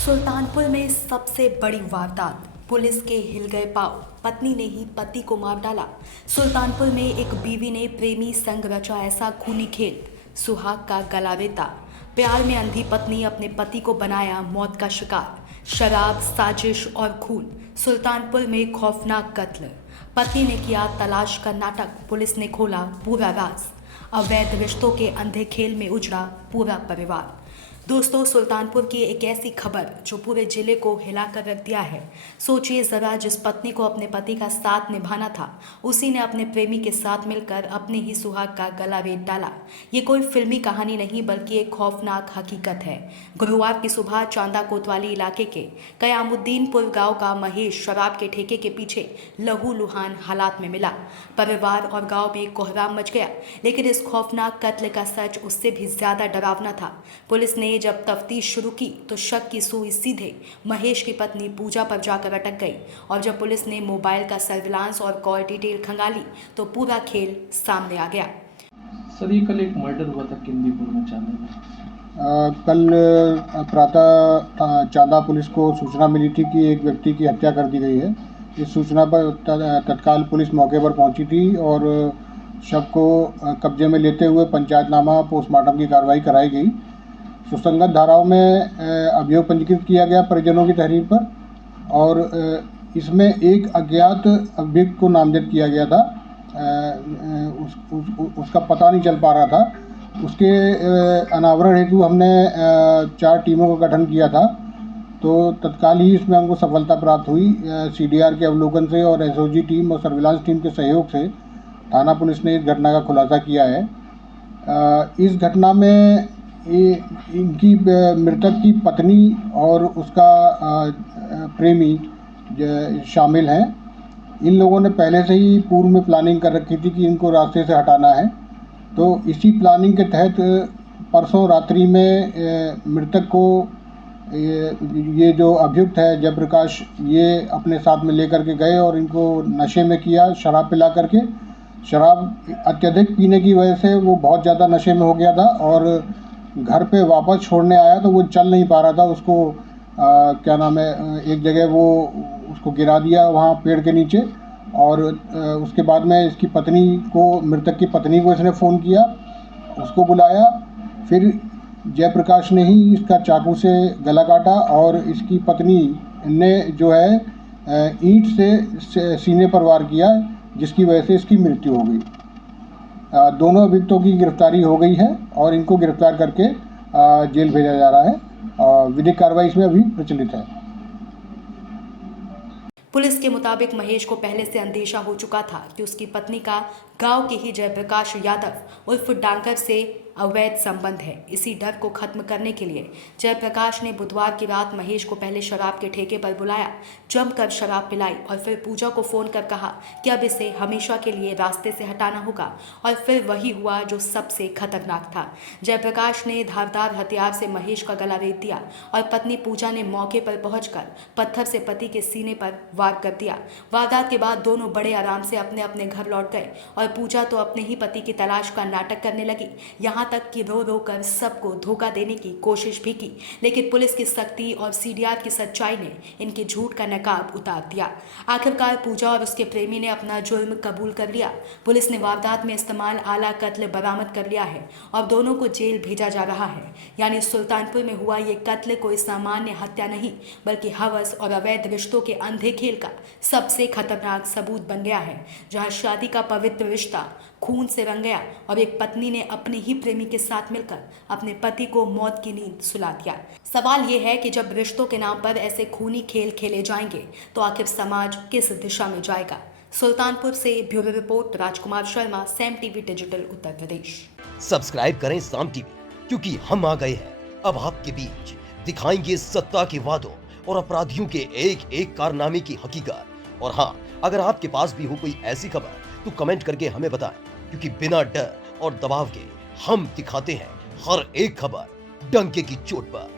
सुल्तानपुर में सबसे बड़ी वारदात, पुलिस के हिल गए पांव, पत्नी ने ही पति को मार डाला। सुल्तानपुर में एक बीवी ने प्रेमी संग रचा ऐसा खूनी खेल, सुहाग का गला रेता। प्यार में अंधी पत्नी अपने पति को बनाया मौत का शिकार। शराब, साजिश और खून, सुल्तानपुर में खौफनाक कत्ल। पति ने किया तलाश का नाटक, पुलिस ने खोला पूरा राज। अवैध रिश्तों के अंधे खेल में उजड़ा पूरा परिवार। दोस्तों, सुल्तानपुर की एक ऐसी खबर जो पूरे जिले को हिलाकर रख दिया है। सोचिए जरा, जिस पत्नी को अपने पति का साथ निभाना था, उसी ने अपने प्रेमी के साथ मिलकर अपने ही सुहाग का गला रेत डाला। ये कोई फिल्मी कहानी नहीं बल्कि एक खौफनाक हकीकत है। गुरुवार की सुबह चांदा कोतवाली इलाके के कयामुद्दीनपुर गांव का महेश शराब के ठेके के पीछे लहूलुहान हालात में मिला। परिवार और गांव में कोहराम मच गया, लेकिन इस खौफनाक कत्ल का सच उससे भी ज्यादा डरावना था। पुलिस ने जब तफ्तीश शुरू की तो शक की सुई सीधे महेश की पत्नी पूजा पर जाकर अटक गई, और जब पुलिस ने मोबाइल का सर्विलांस और कॉल डिटेल खंगाली तो पूरा खेल सामने आ गया। सर, ये कल एक मर्डर हुआ था किंदीपुर में, चांदा में। कल प्रातः चांदा पुलिस को सूचना मिली थी कि एक व्यक्ति की हत्या कर दी गई है। इस सूचना पर तत्काल पुलिस मौके पर पहुंची थी और शव को कब्जे में लेते हुए पंचायतनामा पोस्टमार्टम की कार्रवाई कराई गई। सुसंगत धाराओं में अभियोग पंजीकृत किया गया परिजनों की तहरीर पर, और इसमें एक अज्ञात अभियुक्त को नामजद किया गया था। उसका पता नहीं चल पा रहा था। उसके अनावरण हेतु हमने 4 टीमों का गठन किया था, तो तत्काल ही इसमें हमको सफलता प्राप्त हुई। CDR के अवलोकन से और SOG टीम और सर्विलांस टीम के सहयोग से थाना पुलिस ने इस घटना का खुलासा किया है। इस घटना में इनकी मृतक की पत्नी और उसका प्रेमी शामिल हैं। इन लोगों ने पहले से ही पूर्व में प्लानिंग कर रखी थी कि इनको रास्ते से हटाना है। तो इसी प्लानिंग के तहत परसों रात्रि में मृतक को ये जो अभियुक्त है जयप्रकाश, ये अपने साथ में लेकर के गए और इनको नशे में किया, शराब पिला करके। शराब अत्यधिक पीने की वजह से वो बहुत ज़्यादा नशे में हो गया था, और घर पे वापस छोड़ने आया तो वो चल नहीं पा रहा था। उसको क्या नाम है, एक जगह वो उसको गिरा दिया वहाँ पेड़ के नीचे, और उसके बाद में इसकी पत्नी को, मृतक की पत्नी को इसने फ़ोन किया, उसको बुलाया। फिर जयप्रकाश ने ही इसका चाकू से गला काटा और इसकी पत्नी ने जो है ईंट से सीने पर वार किया, जिसकी वजह से इसकी मृत्यु हो गई। दोनों अभियुक्तों की गिरफ्तारी हो गई है और इनको गिरफ्तार करके जेल भेजा जा रहा है। विधिक कार्रवाई इसमें अभी प्रचलित है। पुलिस के मुताबिक महेश को पहले से अंदेशा हो चुका था कि उसकी पत्नी का गांव के ही जयप्रकाश यादव उर्फ डांकर से अवैध संबंध है। इसी डर को खत्म करने के लिए जयप्रकाश ने बुधवार की रात महेश को पहले शराब के ठेके पर बुलाया, जमकर शराब पिलाई और फिर पूजा को फोन कर कहा कि अब इसे हमेशा के लिए रास्ते से हटाना होगा। और फिर वही हुआ जो सबसे खतरनाक था। जयप्रकाश ने धारदार हथियार से महेश का गला रेत दिया और पत्नी पूजा ने मौके पर पहुंचकर पत्थर से पति के सीने पर वार कर दिया। वारदात के बाद दोनों बड़े आराम से अपने अपने घर लौट गए और पूजा तो अपने ही पति की तलाश का नाटक करने लगी, यहाँ तक कि रो रो कर सबको धोखा देने की कोशिश भी की। लेकिन पुलिस की सख्ती और CDR की सच्चाई ने इनके झूठ का नकाब उतार दिया। आखिरकार पूजा और उसके प्रेमी ने अपना जुर्म कबूल कर लिया। पुलिस ने वारदात में इस्तेमाल आला कत्ल बरामद कर लिया है और दोनों को जेल भेजा जा रहा है। यानी सुल्तानपुर में हुआ ये कत्ल कोई सामान्य हत्या नहीं, बल्कि हवस और अवैध रिश्तों के अंधे खेल का सबसे खतरनाक सबूत बन गया है, जहां शादी का पवित्र रिश्ता खून से रंग गया और एक पत्नी ने अपने ही प्रेमी के साथ मिलकर अपने पति को मौत की नींद सुला दिया। सवाल ये है कि जब रिश्तों के नाम पर ऐसे खूनी खेल खेले जाएंगे तो आखिर समाज किस दिशा में जाएगा। सुल्तानपुर से bureau report, Rajkumar Sharma, Sam TV digital, Uttar Pradesh. Subscribe करें साम टीवी, क्योंकि हम आ गए हैं अब आपके बीच। दिखाएंगे सत्ता के वादों और अपराधियों के एक एक कारनामे की हकीकत। और हाँ, अगर आपके पास भी हो कोई ऐसी खबर तो कमेंट करके हमें बताएं, क्योंकि बिना डर और दबाव के हम दिखाते हैं हर एक खबर डंके की चोट पर।